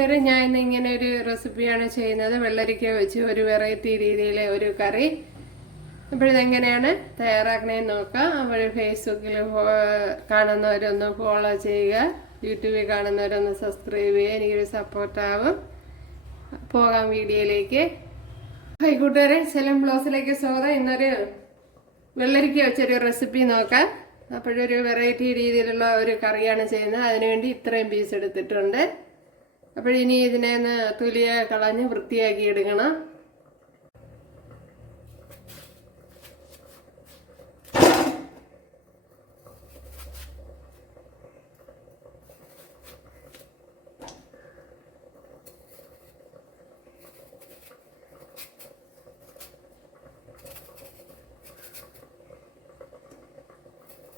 വരെ ഞാൻ ഇന്ന് ഇങ്ങനെ ഒരു റെസിപ്പിയാണ് ചെയ്യുന്നത്. വെള്ളരിക്ക വെച്ച് ഒരു വെറൈറ്റി രീതിയിലെ ഒരു കറി. അപ്പോഴിതെങ്ങനെയാണ് തയ്യാറാക്കണേന്ന് നോക്കാം. അപ്പോൾ ഫേസ്ബുക്കിൽ കാണുന്നവരൊന്ന് ഫോളോ ചെയ്യുക. യൂട്യൂബിൽ കാണുന്നവരൊന്ന് സബ്സ്ക്രൈബ് ചെയ്യുക. എനിക്കൊരു സപ്പോർട്ടാവും പോകാം വീഡിയോയിലേക്ക്. ഹൈ കൂട്ടുകാരെ. സെലം ബ്ലൗസിലേക്ക് സ്വാഗതം. ഇന്നൊരു വെള്ളരിക്ക വെച്ചൊരു റെസിപ്പി നോക്കാം. അപ്പോഴൊരു വെറൈറ്റി രീതിയിലുള്ള ഒരു കറിയാണ് ചെയ്യുന്നത്. അതിനുവേണ്ടി ഇത്രയും പീസ് എടുത്തിട്ടുണ്ട്. അപ്പോഴിനി ഇതിനെ ഒന്ന് തുലിയെ കളഞ്ഞ് വൃത്തിയാക്കി എടുക്കണം.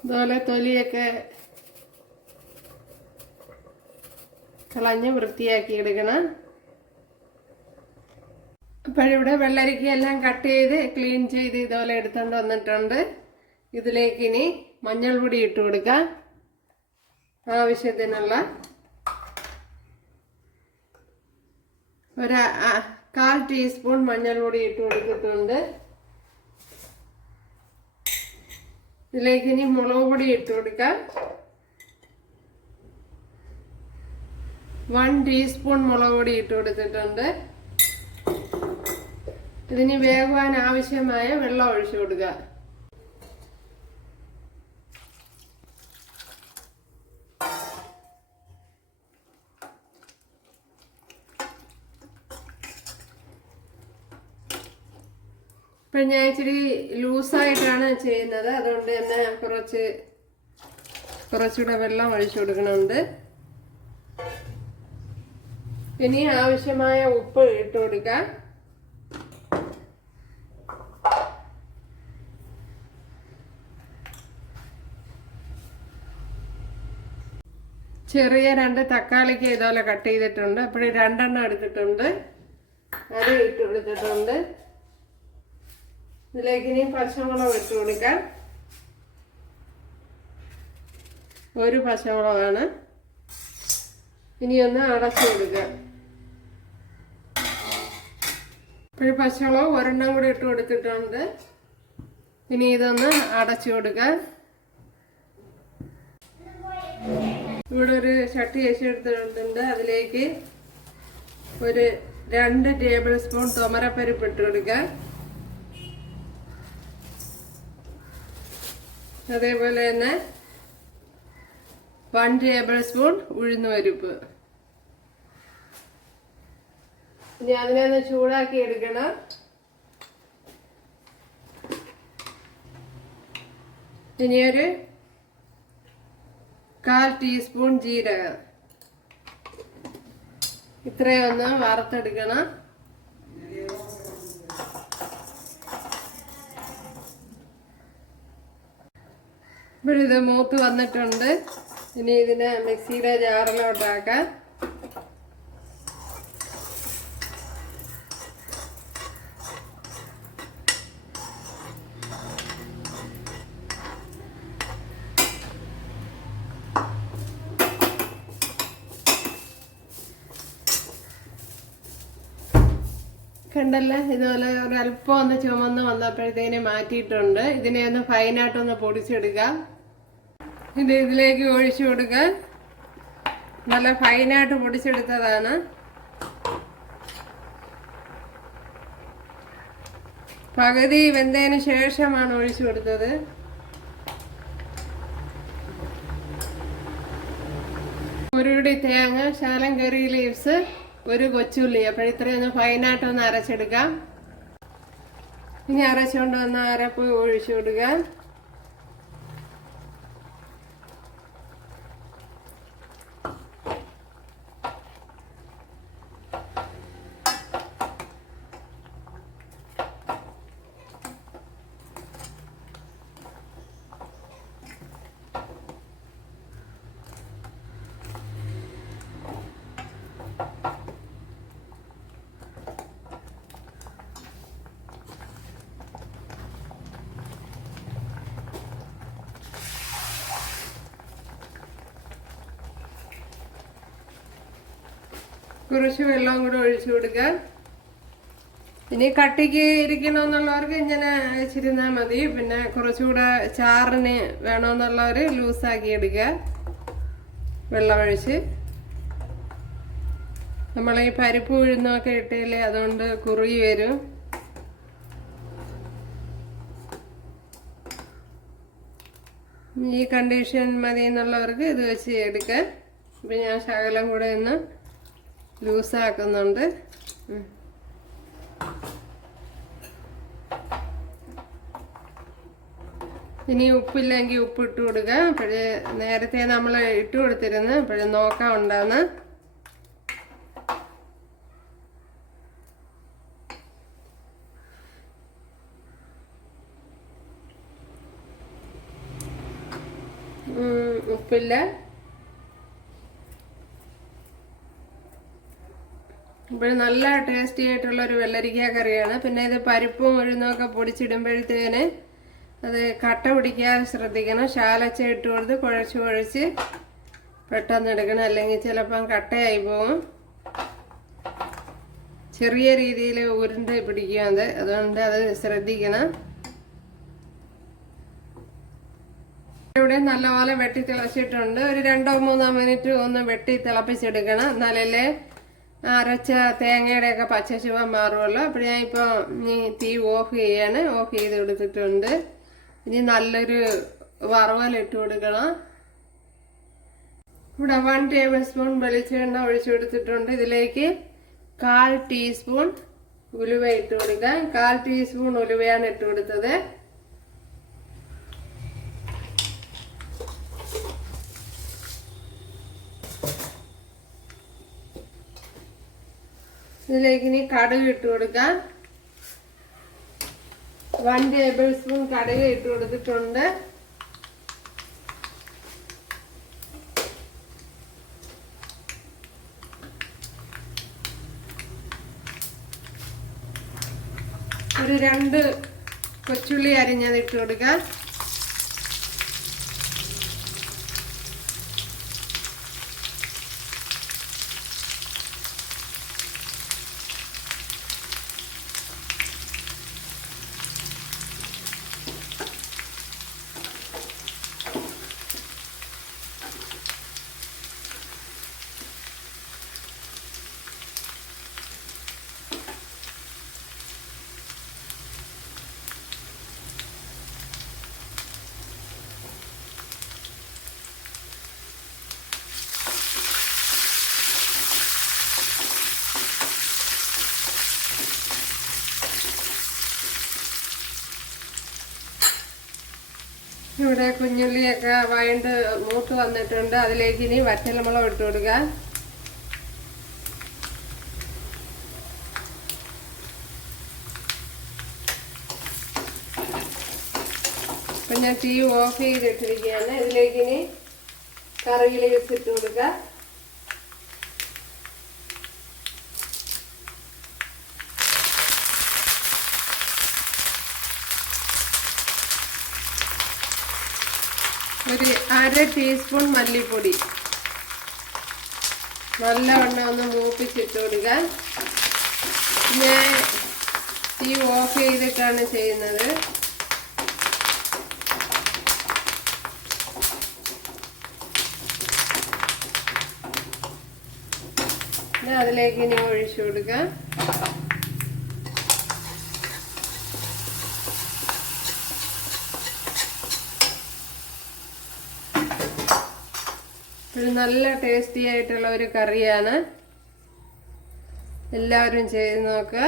ഇതുപോലെ തൊലിയൊക്കെ കളഞ്ഞ് വൃത്തിയാക്കി എടുക്കണം അപ്പോഴിവിടെ വെള്ളരിക്ക എല്ലാം കട്ട് ചെയ്ത് ക്ലീൻ ചെയ്ത് ഇതുപോലെ എടുത്തുകൊണ്ട് വന്നിട്ടുണ്ട്. ഇതിലേക്ക് ഇനി മഞ്ഞൾ പൊടി ഇട്ട് കൊടുക്കാം. ആവശ്യത്തിനുള്ള ഒരു കാൽ ടീസ്പൂൺ മഞ്ഞൾ പൊടി ഇട്ട് കൊടുത്തിട്ടുണ്ട്. ഇതിലേക്ക് ഇനി മുളക് പൊടി ഇട്ട് കൊടുക്കാം. വൺ ടീസ്പൂൺ മുളക് പൊടി ഇട്ട് കൊടുത്തിട്ടുണ്ട്. ഇതിന് വേകുവാൻ ആവശ്യമായ വെള്ളം ഒഴിച്ചു കൊടുക്കുക ഇപ്പം ഞാൻ ഇച്ചിരി ലൂസായിട്ടാണ് ചെയ്യുന്നത്. അതുകൊണ്ട് തന്നെ കുറച്ച് കുറച്ചുകൂടെ വെള്ളം ഒഴിച്ചു കൊടുക്കണമുണ്ട് ഇനി ആവശ്യമായ ഉപ്പ് ഇട്ട് കൊടുക്കാം. ചെറിയ രണ്ട് തക്കാളിക്ക് ഇതുപോലെ കട്ട് ചെയ്തിട്ടുണ്ട്. അപ്പോൾ രണ്ടെണ്ണം എടുത്തിട്ടുണ്ട്. അത് ഇട്ട് കൊടുത്തിട്ടുണ്ട്. ഇതിലേക്ക് ഇനി പച്ചമുളക് ഇട്ട് കൊടുക്കാം. ഒരു പച്ചമുളകാണ്. ഇനി ഒന്ന് അടച്ചു കൊടുക്കാം. ഇപ്പോൾ പച്ചമുളക് ഒരെണ്ണം കൂടി ഇട്ട് കൊടുത്തിട്ടുണ്ട്. ഇനി ഇതൊന്ന് അടച്ചു കൊടുക്കാം. ഇവിടെ ഒരു ചട്ടി വെച്ചെടുത്തിട്ടുണ്ട് അതിലേക്ക് ഒരു രണ്ട് ടേബിൾ സ്പൂൺ തുമരപ്പരിപ്പ് ഇട്ട് കൊടുക്കുക അതേപോലെ തന്നെ വൺ ടേബിൾ സ്പൂൺ ഉഴുന്ന് പരിപ്പ് ഇനി അതിനെ ഒന്ന് ചൂടാക്കി എടുക്കണം. ഇനിയൊരു കാൽ ടീസ്പൂൺ ജീരകം. ഇത്രയൊന്ന് വറുത്തെടുക്കണം. ഇപ്പോഴിത് മൂത്ത് വന്നിട്ടുണ്ട്. ഇനി ഇതിനെ മിക്സിയുടെ ജാറിലോട്ടാക്കാം. കണ്ടല്ലേ? ഇതുപോലെ ഒരല്പം ഒന്ന് ചുമന്ന് വന്നപ്പോഴത്തേന് മാറ്റിയിട്ടുണ്ട്. ഇതിനെ ഒന്ന് ഫൈനായിട്ടൊന്ന് പൊടിച്ചെടുക്കാം. ഇത് ഇതിലേക്ക് ഒഴിച്ചു കൊടുക്കുക നല്ല ഫൈനായിട്ട് പൊടിച്ചെടുത്തതാണ്. പകുതി വെന്തതിന് ശേഷമാണ് ഒഴിച്ചു കൊടുത്തത്. ഒരു തേങ്ങ ശാലം കറി ലീവ്സ് ഒരു കൊച്ചുള്ളി. അപ്പോൾ ഇത്രയൊന്ന് ഫൈനായിട്ടൊന്ന് അരച്ചെടുക്കാം. ഇനി അരച്ചുകൊണ്ട് വന്ന അരപ്പ് ഒഴിച്ചു കൊടുക്കുക കുറച്ച് വെള്ളവും കൂടെ ഒഴിച്ചു കൊടുക്കുക. ഇനി കട്ടിക്ക് ഇരിക്കണമെന്നുള്ളവർക്ക് ഇങ്ങനെ വെച്ചിരുന്നാൽ മതി. പിന്നെ കുറച്ചുകൂടെ ചാറിന് വേണമെന്നുള്ളവർ ലൂസാക്കി എടുക്കുക. വെള്ളമൊഴിച്ച് നമ്മൾ ഈ പരിപ്പ് ഉഴുന്നൊക്കെ ഇട്ടില്ലേ അതുകൊണ്ട് കുറുകി വരും. ഈ കണ്ടീഷൻ മതി എന്നുള്ളവർക്ക് ഇത് വെച്ച് എടുക്കാം ഇപ്പം ഞാൻ ശകലം കൂടെ ഒന്ന് ലൂസാക്കുന്നുണ്ട്. ഇനി ഉപ്പില്ലെങ്കിൽ ഉപ്പ് ഇട്ട് കൊടുക്കുക. അപ്പോഴേ നേരത്തെ നമ്മൾ ഇട്ട് കൊടുത്തിരുന്നു അപ്പോഴേ നോക്കാം ഉണ്ടാന്ന്. ഉപ്പില്ല. ഇപ്പോൾ നല്ല ടേസ്റ്റി ആയിട്ടുള്ള ഒരു വെള്ളരിക്ക കറിയാണ്. പിന്നെ ഇത് പരിപ്പും ഉഴുന്നൊക്കെ പൊടിച്ചിടുമ്പോഴത്തേന് അത് കട്ട പിടിക്കാതെ ശ്രദ്ധിക്കണം. ശാലച്ച ഇട്ട് കൊടുത്ത് കുഴച്ച് കുഴച്ച് പെട്ടെന്ന് എടുക്കണം. അല്ലെങ്കിൽ ചിലപ്പം കട്ടയായി പോകും ചെറിയ രീതിയിൽ ഉരുണ്ട് പിടിക്കും അത്. അതുകൊണ്ട് അത് ശ്രദ്ധിക്കണം. ഇവിടെ നല്ലപോലെ വെട്ടി തിളച്ചിട്ടുണ്ട്. ഒരു രണ്ടോ മൂന്നോ മിനിറ്റ് ഒന്ന് വെട്ടി തിളപ്പിച്ചെടുക്കണം. എന്നാലല്ലേ അരച്ച തേങ്ങയുടെ ഒക്കെ പച്ച ചുവ മാറുമല്ലോ. അപ്പോൾ ഞാൻ ഇപ്പോൾ ഇനി തീ ഓഫ് ചെയ്യാണ്. ഓഫ് ചെയ്ത് കൊടുത്തിട്ടുണ്ട്. ഇനി നല്ലൊരു വറവലിട്ട് കൊടുക്കണം. ഇവിടെ വൺ ടേബിൾ സ്പൂൺ വെളിച്ചെണ്ണ ഒഴിച്ചു കൊടുത്തിട്ടുണ്ട്. ഇതിലേക്ക് കാൽ ടീസ്പൂൺ ഉലുവ ഇട്ട് കൊടുക്കാം. കാൽ ടീസ്പൂൺ ഉലുവയാണ് ഇട്ട് കൊടുത്തത്. ഇതിലേക്ക് ഇനി കടുക് ഇട്ട് കൊടുക്കാം. വൺ ടേബിൾ സ്പൂൺ കടുക് ഇട്ട് കൊടുത്തിട്ടുണ്ട്. ഒരു രണ്ട് കൊച്ചുള്ളി അരിഞ്ഞത് ഇട്ട് കൊടുക്കാം. ഇവിടെ കുഞ്ഞുള്ളിയൊക്കെ വഴണ്ട് മൂത്ത് വന്നിട്ടുണ്ട്. അതിലേക്ക് ഇനി വറ്റൽമുളക് ഇട്ട് കൊടുക്കുക. അപ്പം ഞാൻ തീ ഓഫ് ചെയ്തിട്ടിരിക്കുകയാണ്. ഇതിലേക്ക് ഇനി കറിയിലേക്ക് ഇട്ട് കൊടുക്കുക. ഒരു അര ടീസ്പൂൺ മല്ലിപ്പൊടി. നല്ലവണ്ണം ഒന്ന് മൂപ്പിച്ചിട്ട് കൊടുക്കുക ഞാൻ തീ ഓഫ് ചെയ്തിട്ടാണ് ചെയ്യുന്നത്. അതിലേക്ക് ഇനി ഒഴിച്ചു കൊടുക്കാം. ഒരു നല്ല ടേസ്റ്റി ആയിട്ടുള്ള ഒരു കറിയാണ്. എല്ലാവരും ചെയ്ത് നോക്കുക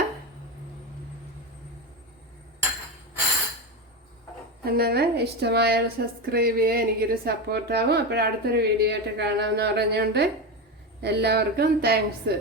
എന്നാണ് ഇഷ്ടമായാൽ സബ്സ്ക്രൈബ് ചെയ്യുക എനിക്കൊരു സപ്പോർട്ടാവും അപ്പോൾ അടുത്തൊരു വീഡിയോ ആയിട്ട് കാണാമെന്ന് പറഞ്ഞുകൊണ്ട് എല്ലാവർക്കും താങ്ക്സ്